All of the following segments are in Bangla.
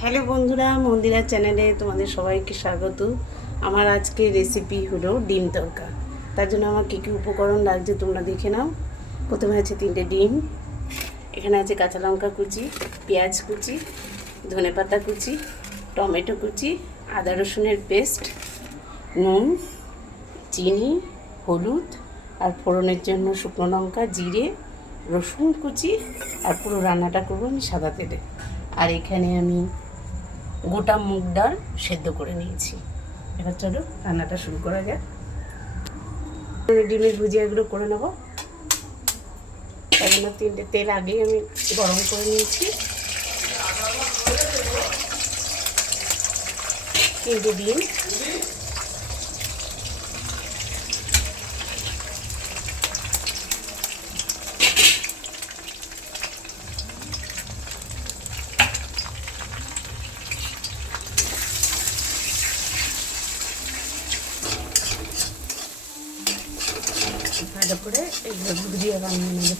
হ্যালো বন্ধুরা, মন্দিরা চ্যানেলে তোমাদের সবাইকে স্বাগত। আমার আজকের রেসিপি হলো ডিম তড়কা। তার জন্য আমার কী কী উপকরণ লাগছে তোমরা দেখে নাও। প্রথমে আছে 3টে ডিম, এখানে আছে কাঁচা লঙ্কা কুচি, পেঁয়াজ কুচি, ধনেপাতা কুচি, টমেটো কুচি, আদা রসুনের পেস্ট, নুন, চিনি, হলুদ, আর ফোড়নের জন্য শুকনো লঙ্কা, জিরে, রসুন কুচি। আর পুরো রান্নাটা করবো আমি সাদা তেলে। আর এখানে আমি গোটা মুগ ডাল সেদ্ধ করে নিয়েছি। এবার চলো রান্নাটা শুরু করা যাক। ডিমের ভুজিয়াগুলো করে নেবো। তাই জন্য 3টে তেল আগেই আমি গরম করে নিয়েছি। 3টে ডিম, ভালো করে এইগুলো ভুজিয়া বানিয়ে নেব।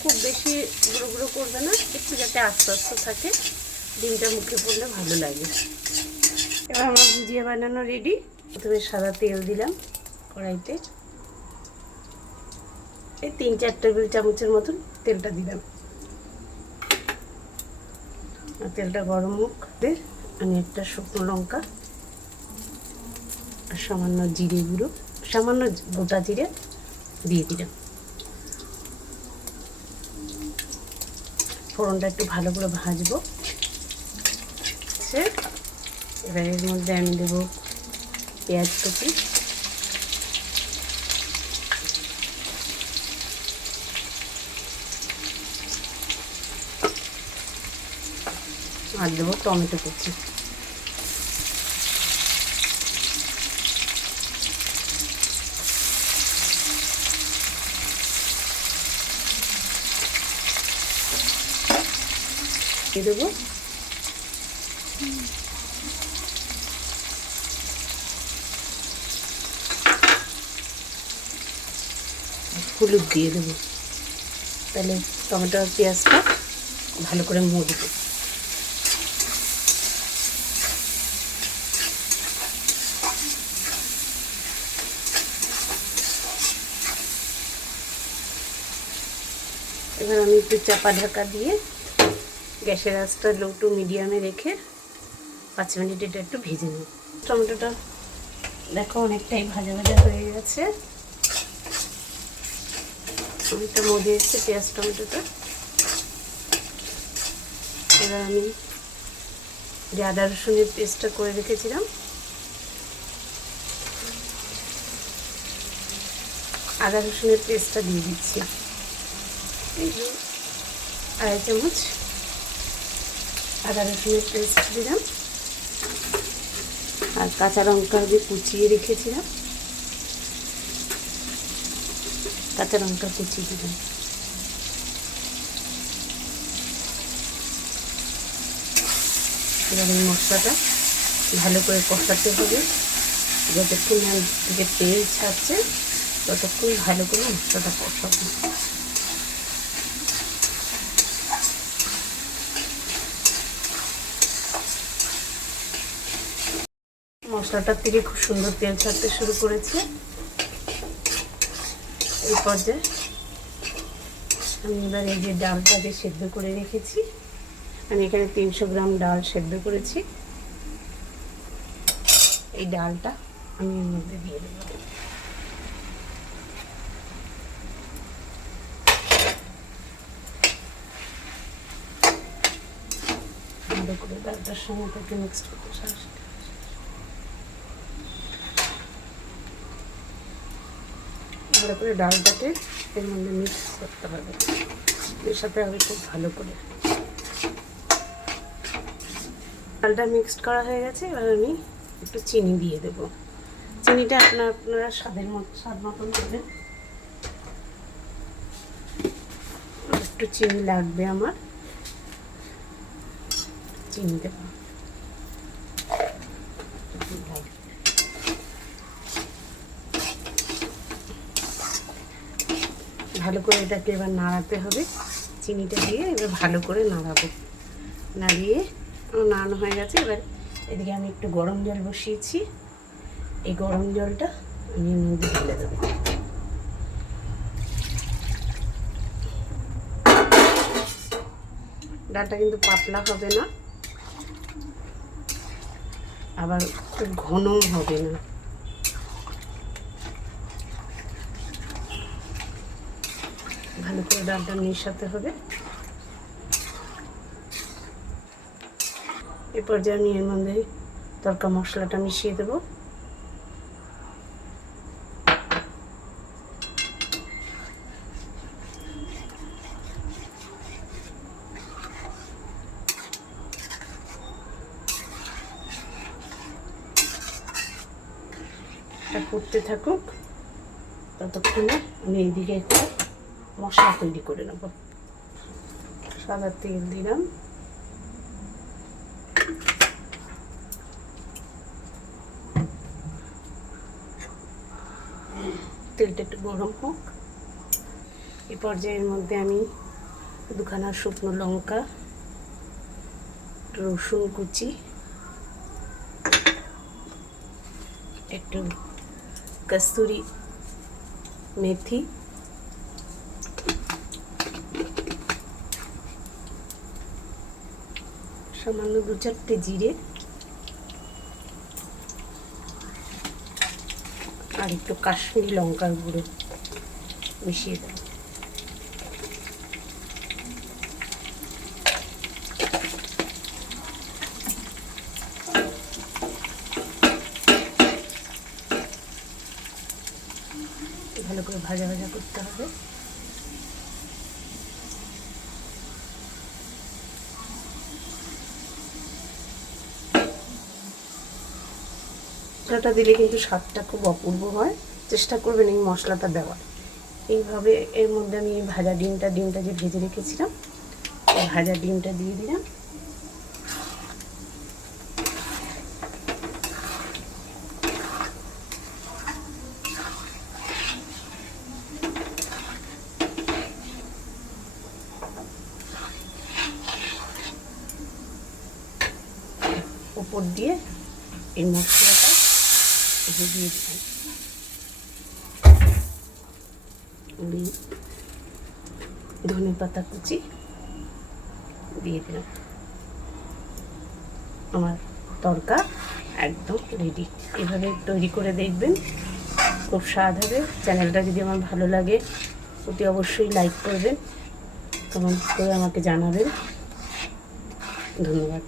খুব বেশি গুঁড়ো গুঁড়ো করবে না, একটু যাতে আস্তে আস্তে থাকে, ডিমটা মুখে পড়লে ভালো লাগে। এবার আমার ভুজিয়া বানানো রেডি। প্রথমে সাদা তেল দিলাম কড়াইতে, এই 3-4 টেবিল চামচের মতন তেলটা দিলাম। আর তেলটা গরম হোক, আমি একটা শুকনো লঙ্কা আর সামান্য জিরে গুঁড়ো, সামান্য গোটা জিরে দিয়ে দিলাম। ফোড়নটা একটু ভালো করে ভাজবো। এবার এর মধ্যে আমি দেবো পেঁয়াজ কুচি, আর দেবো টমেটো কুচি। দিয়ে দেবো হলুদ, দিয়ে দেবো, তাহলে টমেটো আর পেঁয়াজটা ভালো করে মজবে। এবার আমি একটু চাপা ঢাকা দিয়ে গ্যাসের আঁচটা লো টু মিডিয়ামে রেখে 5 মিনিট এটা একটু ভেজে নেব। টমেটোটা দেখো অনেকটাই ভাজা ভাজা হয়ে গেছে, অনেকটা মজে এসছে পেঁয়াজ টমেটোটা। এবার আমি যে আদা রসুনের পেস্টটা করে রেখেছিলাম, আদা রসুনের পেস্টটা দিয়ে দিচ্ছি। এই যে 2.5 চামচ আদা রসুনের পেস্ট দিলাম, আর কাঁচা লঙ্কা যে কুচিয়ে রেখেছিলাম, কাঁচা লঙ্কা কুচিয়ে দিলাম। এবার এই মশলাটা ভালো করে কষাতে হবে, যতক্ষণ থেকে তেল ছাড়ছে ততক্ষণ ভালো করে মশলাটা কষাবো। মশলাটার থেকে খুব সুন্দর তেল ছাড়তে শুরু করেছে। এই পর্যায়ে আমি এবার এই যে ডালটা যে সেদ্ধ করে রেখেছি, আমি এখানে 300 গ্রাম ডাল সেদ্ধ করেছি, এই ডালটা আমি এর মধ্যে দিয়ে দেবো। ভালো করে ডালটার সঙ্গে তাকে মিক্সড করতে সাহায্য। ভালো করে ডালটাকে এর মধ্যে মিক্স করতে হবে, এর সাথে হবে খুব ভালো করে। ডালটা মিক্সড করা হয়ে গেছে। এবার আমি একটু চিনি দিয়ে দেবো। চিনিটা আপনারা স্বাদ মতন দেবেন। একটু চিনি লাগবে আমার, চিনি দেবো। ভালো করে এটাকে এবার নাড়াতে হবে। চিনিটা দিয়ে এবার ভালো করে নাড়াবো। নাড়িয়ে নাড়ানো হয়ে গেছে। এবার এদিকে আমি একটু গরম জল বসিয়েছি। এই গরম জলটা আমি এর মধ্যে ঢেলে দেবো। ডালটা কিন্তু পাতলা হবে না, আবার খুব ঘনও হবে না। ভালো করে ডালটা মেশাতে হবে। এ পর্যায়ে আমি এর মধ্যে তড়কা মশলাটা মিশিয়ে দেবো। এটা ফুটতে থাকুক, ততক্ষণে আমি এইদিকে একটা মশলা তৈরি করে নেব। সাদা তেল দিলাম, তেলটা একটু গরম হোক। এই পর্যায়ের মধ্যে আমি দুখানা শুকনো লঙ্কা, রসুন কুচি, একটু কস্তুরি মেথি, সামান্য 2-4টে জিরে আর একটু কাশ্মীরি লঙ্কার গুঁড়ো মিশিয়ে দেব। ভালো করে ভাজা ভাজা করতে হবে। মশলাটা দিলে কিন্তু স্বাদটা খুব অপূর্ব হয়। চেষ্টা করবেন এই মশলাটা দেওয়ার। এইভাবে এর মধ্যে আমি ভাজা ডিমটা যে ভেজে রেখেছিলাম, এই ভাজা ডিমটা দিয়ে দিলাম। উপর দিয়ে এই মশলাটা দিয়ে দিলাম। ধনে পাতা কুচি দিয়ে দিলাম। আমার তড়কা একদম রেডি। এভাবে তৈরি করে দেখবেন, খুব স্বাদ হবে। চ্যানেলটা যদি আমার ভালো লাগে অতি অবশ্যই লাইক করবেন, কমেন্ট করে আমাকে জানাবেন। ধন্যবাদ।